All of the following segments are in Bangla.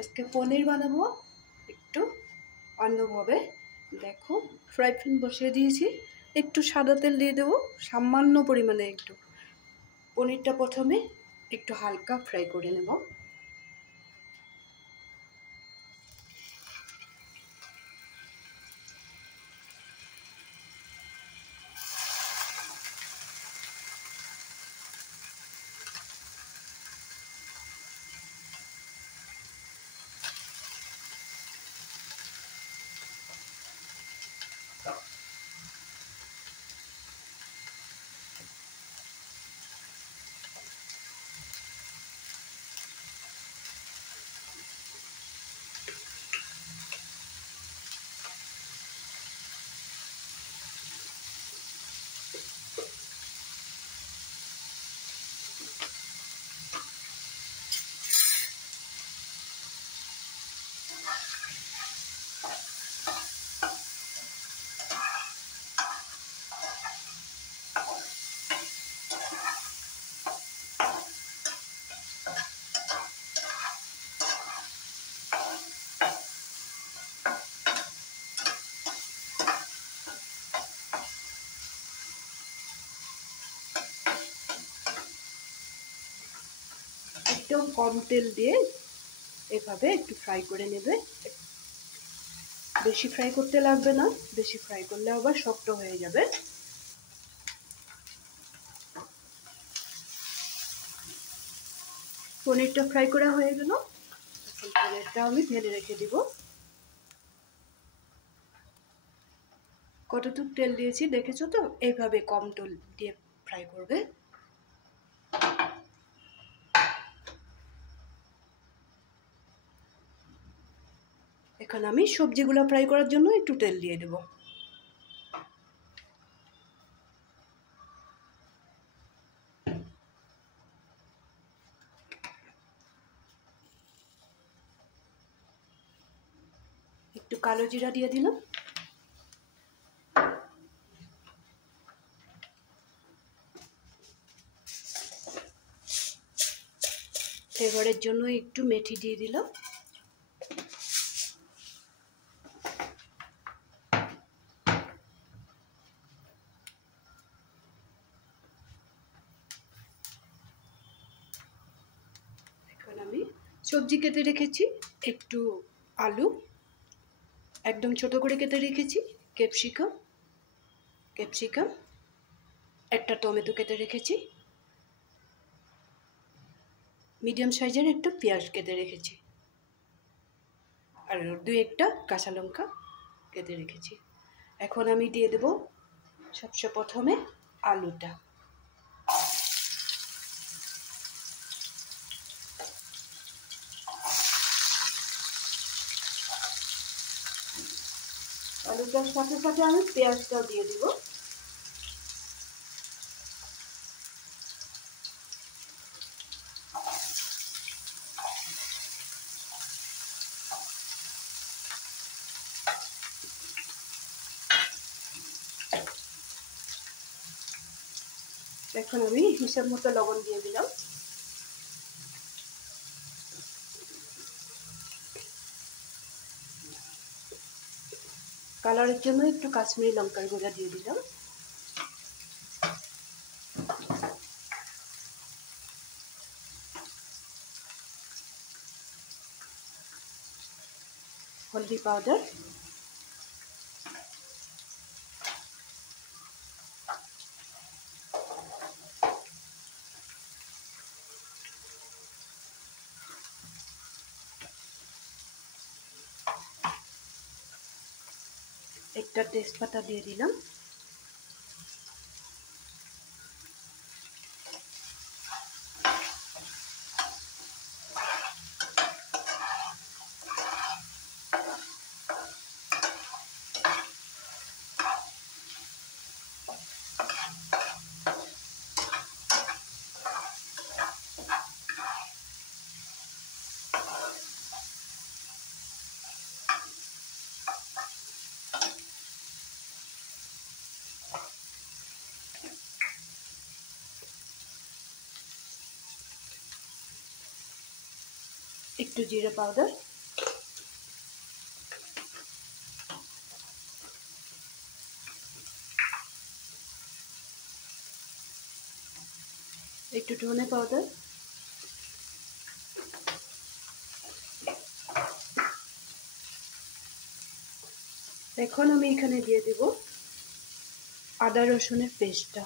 আজকে পনির বানাবো একটু অন্যভাবে। দেখো, ফ্রাই প্যান বসিয়ে দিয়েছি, একটু সাদা তেল দিয়ে দেবো সামান্য পরিমাণে। একটু পনিরটা প্রথমে একটু হালকা ফ্রাই করে নেব। একদম কম তেল দিয়ে এভাবে একটু ফ্রাই করে নেবে। বেশি ফ্রাই করতে লাগবে না, বেশি ফ্রাই করলে আবার শক্ত হয়ে যাবে। পনিরটা ফ্রাই করা হয়ে গেল, এখন পনিরটা আমি ঢেলে রেখে দিব। কতটুক তেল দিয়েছি দেখেছো তো? এইভাবে কম তেল দিয়ে ফ্রাই করবে। এখন আমি সবজিগুলো ফ্রাই করার জন্য একটু তেল দিয়ে দেব। একটু কালো জিরা দিয়ে দিলাম। ফ্লেভারের জন্য একটু মেথি দিয়ে দিলাম। এখন আমি সবজি কেটে রেখেছি, একটু আলু একদম ছোট করে কেটে রেখেছি, ক্যাপসিকাম একটা টমেটো কেটে রেখেছি, মিডিয়াম সাইজের একটা পেঁয়াজ কেটে রেখেছি, আর দুই একটা কাঁচা লঙ্কা কেটে রেখেছি। এখন আমি দিয়ে দেব সবচেয়ে প্রথমে আলুটা। আলুটার সাথে সাথে আমি পেঁয়াজটাও দিয়ে দিব। এখন আমি হিসাব মতো লবণ দিয়ে দিলাম। কালারের জন্য একটু কাশ্মীরি লঙ্কার গুঁড়া দিয়ে দিলাম। হলদি পাউডার, একটা তেজপাতা দিয়ে দিলাম। একটু জিরা পাউডার, একটু ধনে পাউডার, এখন আমি এখানে দিয়ে দেব আদা রসুনের পেস্টটা,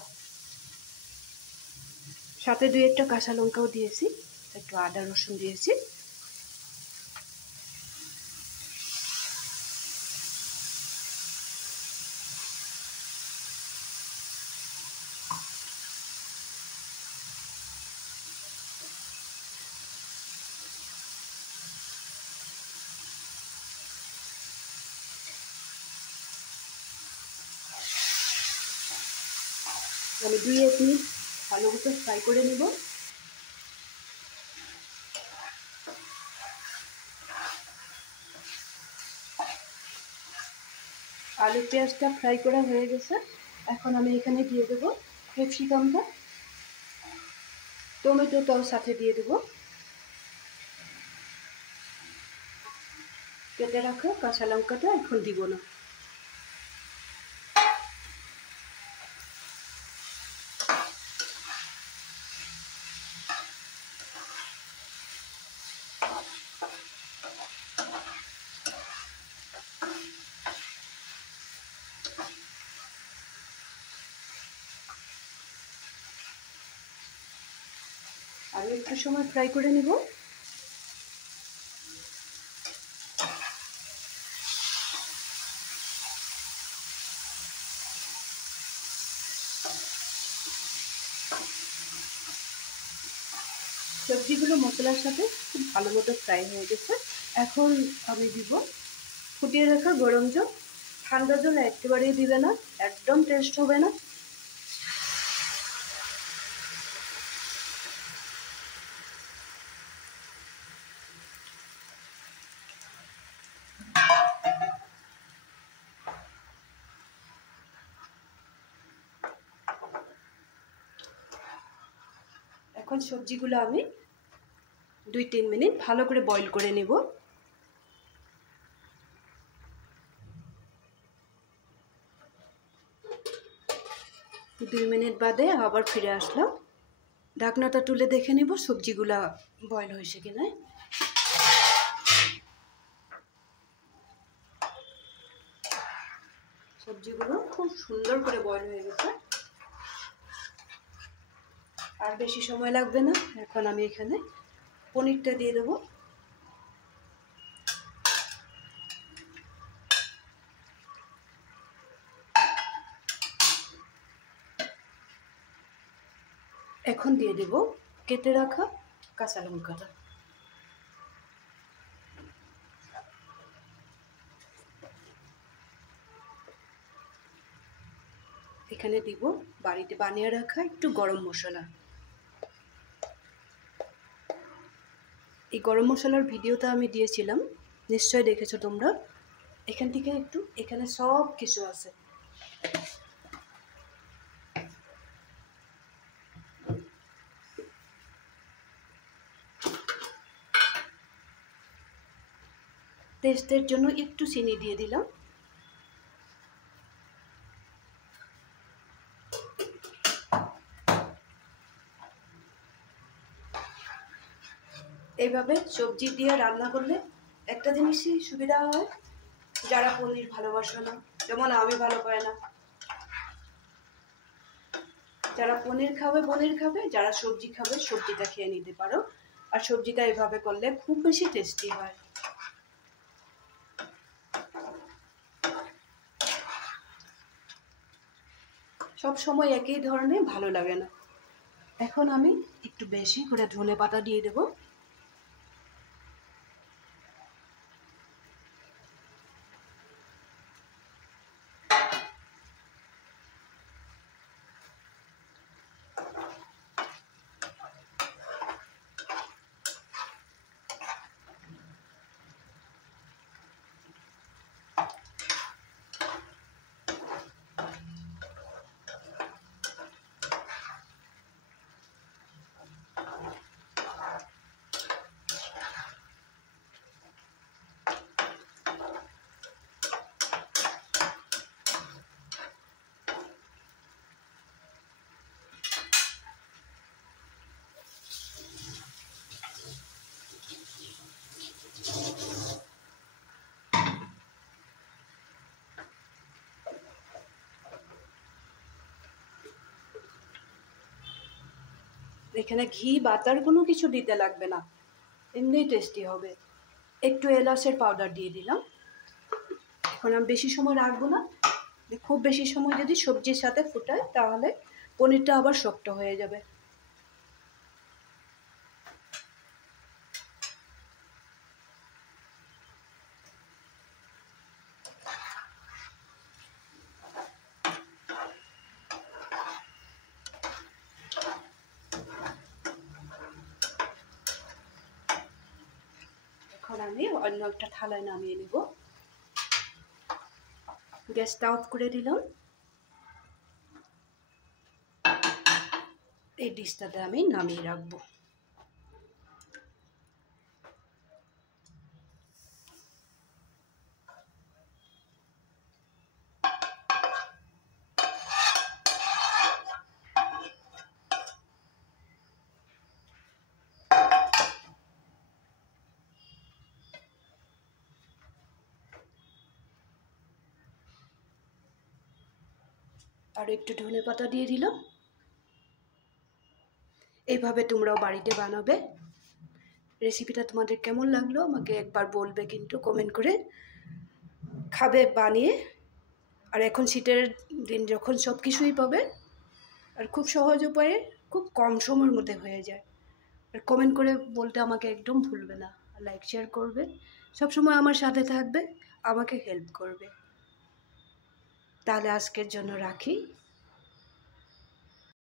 সাথে 2-1টা কাঁচা লঙ্কাও দিয়েছি, একটু আদা রসুন দিয়েছি। আমি 2-1 মিনিট ভালো মতো ফ্রাই করে নেব। আলু পেঁয়াজটা ফ্রাই করা হয়ে গেছে, এখন আমি এখানে দিয়ে দেবো ক্যাপসিকামটা, টমেটোটাও সাথে দিয়ে দেবো, কেটে রাখা কাঁচা লঙ্কাটা এখন দিব না। আর একটু সময় ফ্রাই করে নিব। সবজিগুলো মশলার সাথে খুব ভালো মতো ফ্রাই হয়ে গেছে, এখন আমি দিব ফুটিয়ে রাখা গরম জল। ঠান্ডা জল একেবারেই দিবে না, একদম টেস্ট হবে না। এখন সবজিগুলো আমি 2-3 মিনিট ভালো করে বয়েল করে নেব। 2 মিনিট বাদে আবার ফিরে আসলাম, ঢাকনাটা তুলে দেখে নেব সবজিগুলা বয়েল হয়েছে কিনা। সবজিগুলো খুব সুন্দর করে বয়েল হয়ে গেছে, আর বেশি সময় লাগবে না। এখন আমি এখানে পনিরটা দিয়ে দেবো। এখন দিয়ে দেব কেটে রাখা কাঁচা লঙ্কাটা। এখানে দিব বাড়িতে বানিয়ে রাখা একটু গরম মশলা। এই গরম মশলার ভিডিওটা আমি দিয়েছিলাম, নিশ্চয়ই দেখেছো তোমরা। এখান থেকে একটু, এখানে সব কিছু আছে। টেস্টের জন্য একটু চিনি দিয়ে দিলাম। এইভাবে সবজি দিয়ে রান্না করলে একটা জিনিসই সুবিধা হয়, যারা পনির ভালোবাসে না, যেমন আমি ভালো পাই না, যারা পনির খাবে পনির খাবে, যারা সবজি খাবে সবজিটা খেয়ে নিতে পারো। আর সবজিটা এইভাবে করলে খুব বেশি টেস্টি হয়। সব সময় একই ধরনের ভালো লাগে না। এখন আমি একটু বেশি করে ধনেপাতা দিয়ে দেব। এখানে ঘি বাটার কোনো কিছু দিতে লাগবে না, এমনিই টেস্টি হবে। একটু এলাচের পাউডার দিয়ে দিলাম। এখন আমি বেশি সময় রাখবো না, খুব বেশি সময় যদি সবজির সাথে ফুটাই তাহলে পনিরটা আবার শক্ত হয়ে যাবে। এখন আমি অন্য একটা থালায় নামিয়ে নেব। গ্যাসটা অফ করে দিলাম। এই ডিশটাতে আমি নামিয়ে রাখবো। আর একটু ধনেপাতা দিয়ে দিলাম। এইভাবে তোমরাও বাড়িতে বানাবে। রেসিপিটা তোমাদের কেমন লাগলো আমাকে একবার বলবে কিন্তু কমেন্ট করে। খাবে বানিয়ে। আর এখন শীতের দিন যখন সব কিছুই পাবে, আর খুব সহজ উপায়ে খুব কম সময়ের মধ্যে হয়ে যায়। আর কমেন্ট করে বলতে আমাকে একদম ভুলবে না। লাইক শেয়ার করবে, সবসময় আমার সাথে থাকবে, আমাকে হেল্প করবে। তাহলে আজকের জন্য রাখি।